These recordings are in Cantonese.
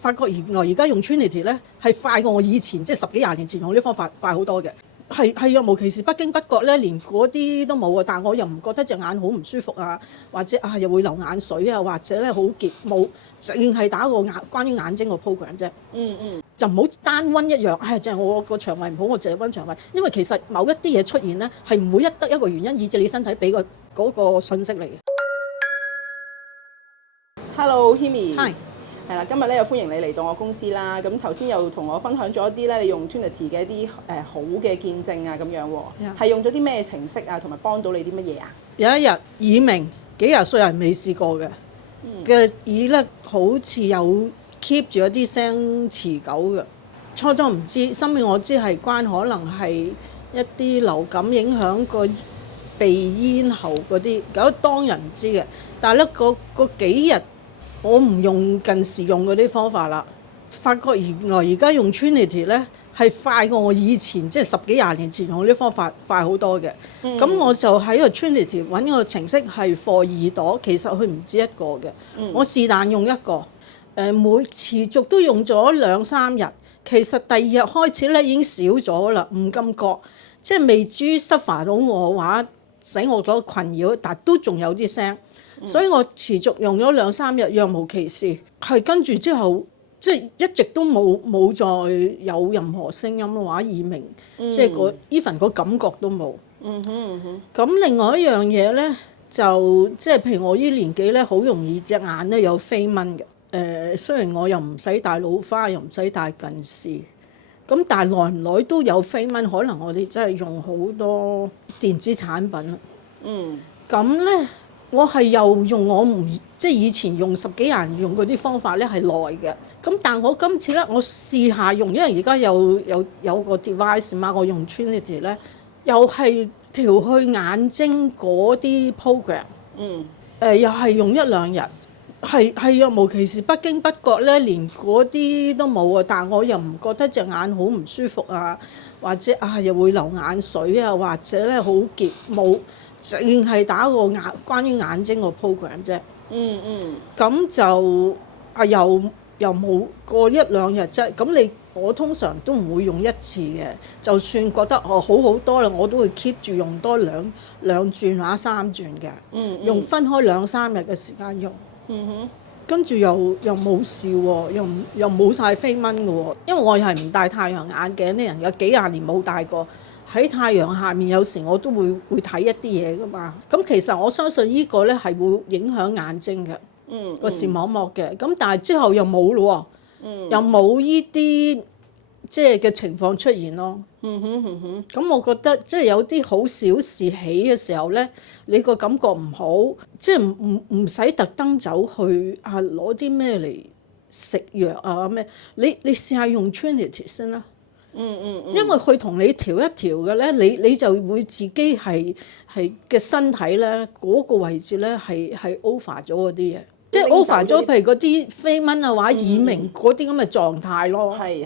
發覺原來而家用 Trinity 咧係快過我以前即係10幾20年前用啲方法快好多嘅。係若無其事不經不覺咧，連嗰啲都冇啊！但我又唔覺得隻眼好唔舒服啊，或者又會流眼水啊，或者咧好澀冇，淨係打個關於眼睛個 program 啫。就唔好單溫一樣，就係我個腸胃唔好，我淨係溫腸胃。因為其實某一啲嘢出現咧，係唔會得一個原因，以致你身體俾嗰個信息嚟嘅。Hello Himi。係。係啦，今日咧又歡迎你嚟到我公司啦。咁頭先又同我分享咗一啲咧，你用 Trinity 嘅一啲好嘅見證啊，咁樣喎。係用咗啲咩程式啊，同埋幫到你啲乜嘢啊？有一日耳鳴，幾廿歲人未試過嘅耳咧，好似有 keep 住一啲聲持久嘅。初初唔知，後面我知係可能係一啲流感影響個鼻咽喉嗰啲，咁當人唔知嘅。但係咧嗰幾日。我唔用近時用嗰啲方法啦，發覺原來而家用 Trinity 咧係快過我以前即係10幾20年前用啲方法快好多嘅。咁我就喺個 Trinity 揾個程式係 for 耳朵，其實佢唔止一個嘅。我是但用一個，每持續都用咗2、3日，其實第2日開始咧已經少咗啦，唔咁覺，即係未至於 suffer 到我話使我嗰個困擾，但都仲有啲聲。所以我持續用咗2、3日，若無其事，係跟住之後，即係一直都冇再有任何聲音嘅話耳鳴，即係even個感覺都冇。咁另外一樣嘢咧，就即係譬如我呢年紀咧，好容易隻眼咧有飛蚊嘅。雖然我又唔使戴老花，又唔使戴近視，咁但係耐唔耐都有飛蚊，可能我哋真係用好多電子產品。咁咧。我係又用我唔即係以前用10幾20年用嗰啲方法咧係耐嘅，咁但我今次咧我試下用，因為而家有個 device 嘛，我用 Trinity 咧又係調去眼睛嗰啲 program，又係用1、2日，係若無其事不經不覺咧，連嗰啲都冇啊，但我又唔覺得隻眼好唔舒服啊，或者又會流眼水啊，或者咧好澀冇。淨係打個關於眼睛個 program 啫。咁就又冇過1、2日啫。咁我通常都唔會用1次嘅，就算覺得好多啦，我都會 keep 住用多兩轉或者3轉嘅。用分開2、3日嘅時間用。跟住又冇事喎，又冇晒飛蚊嘅喎。因為我係唔戴太陽眼鏡啲人，有幾廿年冇戴過。喺太陽下面有時我都會睇一啲嘢噶嘛，咁其實我相信呢個咧係會影響眼睛嘅，個視網膜嘅，咁但係之後又冇咯喎，又冇呢啲即係嘅情況出現咯。咁我覺得即係有啲好小事起嘅時候咧，你個感覺唔好，即係唔使特登走去攞啲咩嚟食藥啊咩，你試下用 Trinity 先啦。因為佢同你調一調嘅咧，你就會自己係嘅身體咧嗰個位置咧係 over 咗嗰啲嘢，即係 over 咗譬如嗰啲飛蚊啊或者耳鳴嗰啲咁嘅狀態咯。係。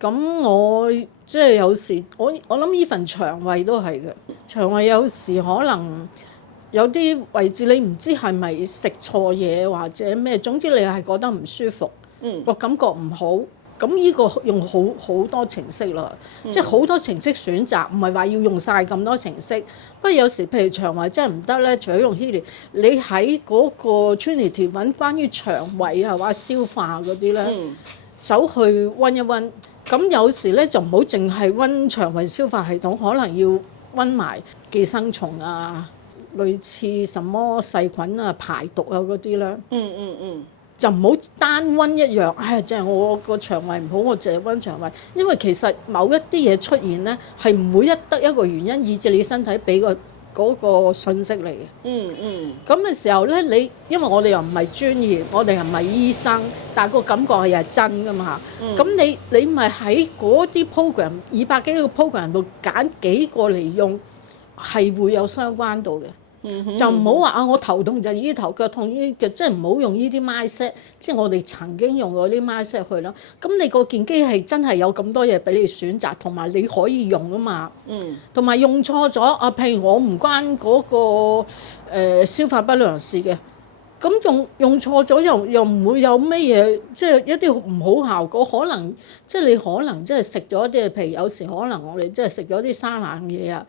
咁我即係有時我諗呢份腸胃都係嘅，腸胃有時可能有啲位置你唔知係咪食錯嘢或者咩，總之你係覺得唔舒服，個感覺唔好。咁呢個用好多程式啦，即係好多程式選擇，唔係話要用晒咁多程式。不過有時譬如腸胃真係唔得咧，除咗用 Healy，你喺嗰個 Trinity 揾關於腸胃啊或者消化嗰啲咧，走去溫一溫。咁有時咧就唔好淨係溫腸胃消化系統，可能要溫埋寄生蟲啊、類似什麼細菌啊、排毒啊嗰啲啦。就唔好單溫一樣，就係我個腸胃唔好，我淨係溫腸胃。因為其實某一啲嘢出現咧，係唔會得一個原因，以致你身體俾嗰個信息嚟嘅。咁嘅時候咧，因為我哋又唔係專業，我哋又唔係醫生，但係個感覺係真噶嘛。咁你咪喺嗰啲 program 200幾個 program 度揀幾個嚟用，係會有相關度嘅。就唔好話我頭痛就醫頭，腳痛醫腳，即係唔好用呢啲 mindset，即係我哋曾經用過啲 mindset 去咯。咁你個件機係真係有咁多嘢俾你選擇，同埋你可以用啊嘛。同埋用錯咗譬如我唔關嗰個消化不良事嘅，咁用錯咗又唔會有咩嘢，即係一啲唔好效果。可能即係你可能即係食咗啲，譬如有時可能我哋即係食咗啲生冷嘢啊，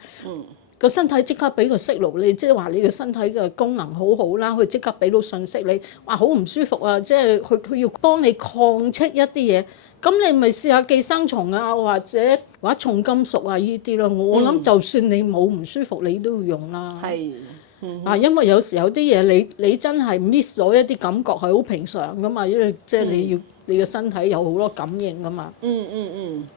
個身體即刻俾個息怒你，即係話你嘅身體嘅功能好好啦，佢即刻俾到信息你，話好唔舒服啊，即係佢要幫你抗斥一啲嘢。咁你咪試下寄生蟲啊，或者重金屬啊呢啲咯。我諗就算你冇唔舒服，你都要用啦。係。因為有時有啲嘢你真係 miss 咗一啲感覺係好平常噶嘛，因為即係你嘅身體有好多感應噶嘛。